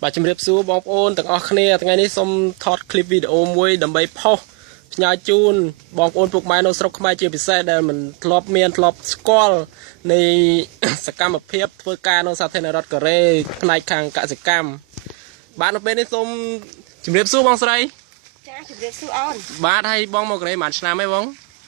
bà chấm riệp xu bong ôn từng ở kia từng ngày ní xong thọt clip video muối đầm bay po nhà chun bong ôn phục mai nó sọc mai chưa bị xe đây mình lọp miên lọp squall nàyสกรรมเพียบធ្វើការនៅសាធារណរដ្ឋកូរ៉េផ្នែកខាងកសិកម្មបាទនៅពេលនេះសូមជម្រាបសួរបងស្រីចាជម្រាបសួរអូនបាទហើយបងមកកូរ៉េមួយឆ្នាំហើយបង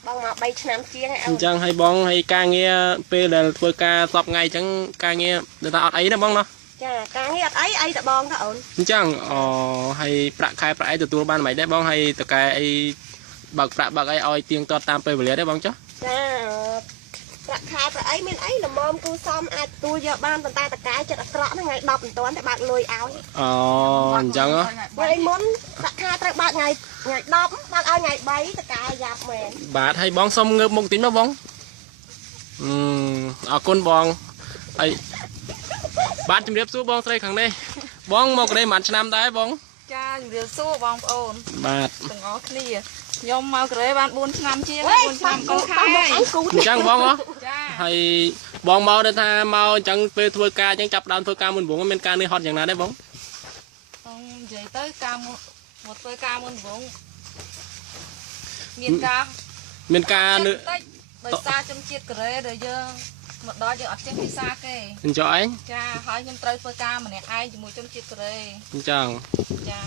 បងមក3ឆ្នាំជាងហើយអូនអញ្ចឹងហើយបងហើយការងារពេលដែលធ្វើការសពថ្ងៃអញ្ចឹងការងារដល់ថាអត់អីណាបងណាចាការងារអត់អីតែបងថាអូនអញ្ចឹងហើយប្រាក់ខែប្រាក់អីទទួលបានមិនដែរបងហើយតកែអីបើកប្រាក់បើកអីឲ្យទៀងទាត់តាមពេលវេលាដែរបងចុះចាប្រាក់ខែប្រាក់អីមានអីល្មមគូសំអាចទទួលយកបានប៉ុន្តែតកែចិត្តអាក្រក់ហ្នឹងថ្ងៃ10មិនទាន់តែបើកលុយឲ្យអញ្ចឹងថ្ងៃមុនប្រាក់ខែត្រូវបើកថ្ងៃ10បើកឲ្យថ្ងៃ3តកែយ៉ាប់មែនបាទហើយបងសុំងើបមុខតិចមកបងអរគុណបងហើយបាទជម្រាបសួរបងស្រីខាងនេះបងមកកូរ៉េមួយឆ្នាំដែរបងចាជម្រាបសួរបងប្អូនបាទទាំងអស់គ្នាខ្ញុំមកកូរ៉េបាន4ឆ្នាំជាង4ឆ្នាំកូនខែអញ្ចឹងបងចាហើយបងមកដល់ថាមកអញ្ចឹងពេលធ្វើការអញ្ចឹងចាប់ដើមធ្វើការមុនបងមានការនេះហត់យ៉ាងណាដែរបងនិយាយទៅការមកធ្វើការមុនបងមានការនៅដោយសារជនជាតិកូរ៉េដែលយើងមកដល់យើងអត់ចេះភាសាគេអញ្ចឹងឯងចាហើយខ្ញុំត្រូវធ្វើការម្នាក់ឯងជាមួយជនជាតិកូរ៉េអញ្ចឹងចា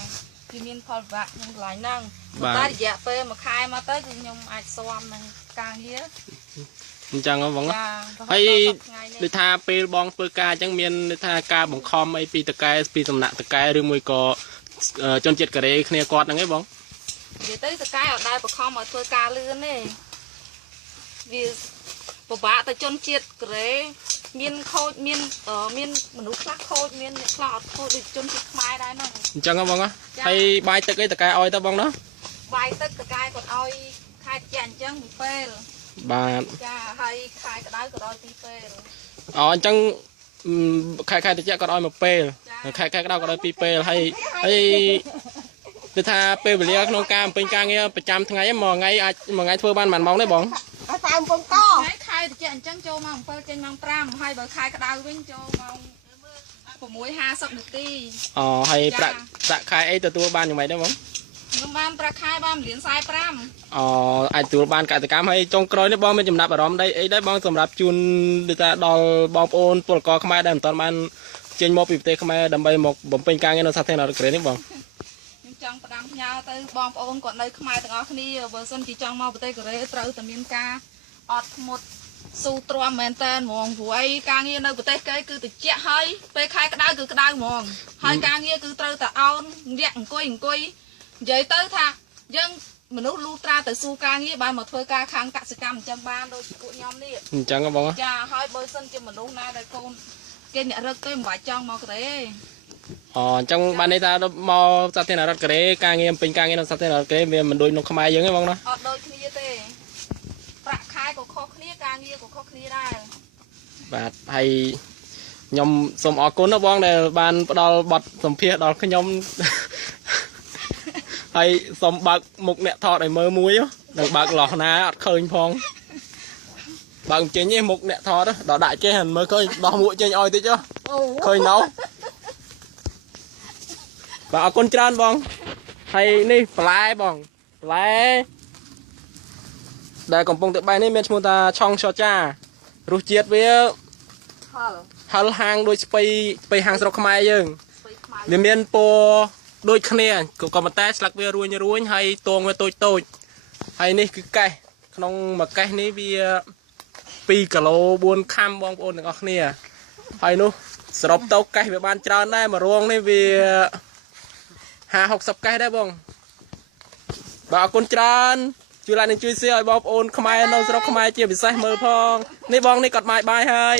គឺមានផលវិបាកក្នុងកន្លែងហ្នឹងតែរយៈពេល1ខែមកទៅគឺខ្ញុំអាចស៊ាំនឹងការងារអញ្ចឹងបងហើយដូចថាពេលបងធ្វើការអញ្ចឹងមានដូចថាការបង្ខំអីពីតកែពីសំណាក់តកែឬមួយក៏ជនជាតិកូរ៉េគ្នាគាត់ហ្នឹងឯងបងនិយាយទៅតកែអត់ដែលបង្ខំឲ្យធ្វើការលឿនទេវាពិបាកទៅជនជាតិកូរ៉េមានខូចមានមនុស្សខ្លះខូចមានអ្នកខ្លះអត់ខូចដូចជនជាតិខ្មែរដែរហ្នឹងអញ្ចឹងបងហើយបាយទឹកអីតកែឲ្យទៅបងណាបាយទឹកតកែគាត់ឲ្យខែត្រជាក់អញ្ចឹង2ពេលបាទចាហើយខែក្តៅក៏ឲ្យ2ពេលអញ្ចឹងខែត្រជាក់គាត់ឲ្យ1ពេលខែក្តៅគាត់ឲ្យ2ពេលហើយគឺថាពេលវេលាក្នុងការបំពេញការងារប្រចាំថ្ងៃមួយថ្ងៃធ្វើបានប៉ុន្មានម៉ោងទេបងតាមពងកខែត្រជាក់អញ្ចឹងចូលម៉ោង7ចេញម៉ោង5ហើយបើខែក្តៅវិញចូលម៉ោង6:50នាទីហើយប្រាក់ខែអីទទួលបានយ៉ាងម៉េចដែរបងខ្ញុំបានប្រាក់ខែបាន1.45លានអាចទទួលបានកសិកម្មហើយចុងក្រោយនេះបងមានចំណាប់អារម្មណ៍អីដែរបងសម្រាប់ជូនដូចថាដល់បងប្អូនពលករខ្មែរដែលមិនទាន់បានចេញមកពីប្រទេសខ្មែរដើម្បីមកបំពេញការងារនៅសាធារណរដ្ឋកូរ៉េនេះបងខ្ញុំចង់ផ្ដាំផ្ញើទៅបងប្អូនគាត់នៅខ្មែរទាំងអស់គ្នាបើសិនជាចង់មកប្រទេសកូរ៉េត្រូវតែមានការអត់ធ្មត់ស៊ូទ្រាំមែនតើហ្មងព្រោះអីការងារនៅប្រទេសគេគឺត្រជាក់ហើយពេលខែក្តៅគឺក្តៅហ្មងហើយការងារគឺត្រូវតែអោនរាក់អង្គុយនិយាយទៅថាយើងមនុស្សលូត្រាទៅស៊ូការងារបានមកធ្វើការខាងកសិកម្មអញ្ចឹងបានដូចពួកខ្ញុំនេះអញ្ចឹងបងចាហើយបើសិនជាមនុស្សណាដែលកូនគេអ្នករឹកគេមិនបាច់ចង់មកកូរ៉េអញ្ចឹងបានន័យថាមកសាធារណរដ្ឋកូរ៉េការងារពេញការងារនៅសាធារណរដ្ឋកូរ៉េវាមិនដូចនៅខ្មែរយើងទេបងណាអត់ដូចគ្នាទេប្រាក់ខែក៏ខុសគ្នាការងារក៏ខុសគ្នាដែរបាទហើយខ្ញុំសូមអរគុណណាបងដែលបានផ្ដល់បទសម្ភាសន៍ដល់ខ្ញុំហើយសូមបើកមុខអ្នកថតឲ្យមើលមួយនឹងបើកលោះណាអត់ឃើញផងបើកចេញឯមុខអ្នកថតដល់ដាក់ចេះមើលឃើញដោះមួកចេញឲ្យតិចឃើញនៅបាទអរគុណច្រើនបងហើយនេះបន្លែបងបន្លែដែលកំពុងតែបែរនេះមានឈ្មោះថាឆុងឆូចារសជាតិវាហឹលហាងដូចស្ពៃហាងស្រុកខ្មែរយើងវាមានពណ៌ដូចគ្នាក៏ប៉ុន្តែស្លឹកវារួញហើយតួងវាតូចហើយនេះគឺកេះក្នុងមួយកេះនេះវា2គីឡូ4ខាំបងប្អូនទាំងអស់គ្នាហើយនោះសរុបទៅកេះវាបានច្រើនដែរមួយរងនេះវា50-60កេះដែរបងបាទអរគុណច្រើនជួយឡានជួយshareឲ្យបងប្អូនខ្មែរនៅស្រុកខ្មែរជាពិសេសមើលផងនេះបងនេះគាត់បាយហើយ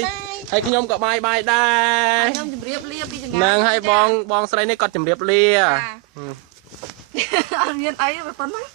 ខ្ញុំក៏បាយដែរខ្ញុំជម្រាបលាពីចម្ងាយហ្នឹងហើយបងស្រីនេះគាត់ជម្រាបលាអត់មានអីប៉ុណ្ណឹង